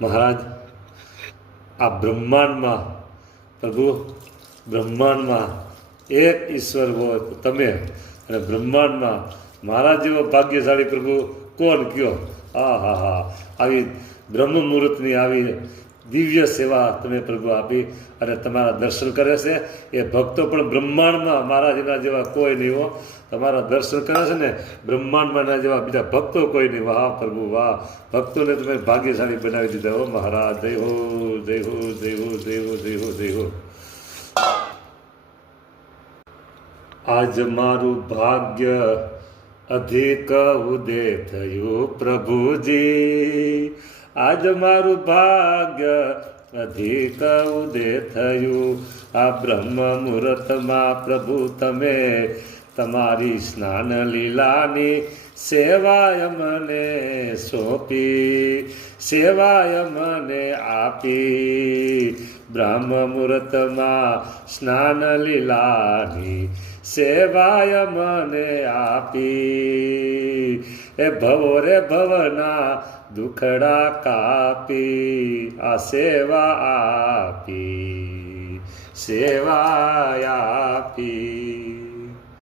મહારાજ, આ બ્રહ્માંડમાં પ્રભુ, બ્રહ્માંડમાં એક ઈશ્વર હોય તો તમે, અને બ્રહ્માંડમાં મારા જેવો ભાગ્યશાળી પ્રભુ કોણ કયો? હા હા હા, આવી બ્રહ્મ મુહૂર્તની આવી દિવ્ય સેવા તમે પ્રભુ આપી અને તમારા દર્શન કરે છે એ ભક્તો પણ બ્રહ્માંડમાં મારા જેવા કોઈ નહીં હો. તમારા દર્શન કરે છે ને બ્રહ્માંડમાં જેવા બીજા ભક્તો કોઈ નહીં. વાહ પ્રભુ વાહ, ભક્તોને તમે ભાગ્યશાળી બનાવી દીધા હો મહારાજ. જય હો, જય હો, જય હો, જય હો, જય હો, જય હો. આજ મારું ભાગ્ય અધિક ઉદય થયું પ્રભુજી, આજ મારું ભાગ્ય અધિક ઉદય થયું. આ બ્રહ્મ મુહૂર્તમાં પ્રભુ તમે તમારી સ્નાન લીલાની સેવાય મને સોંપી, સેવાય મને આપી. બ્રહ્મ મુહૂર્તમાં સ્નાન લીલાની સેવાય મને આપી. એ ભવો રે ભવના દુખડા કાપી, આ સેવા આપી, સેવા આપી.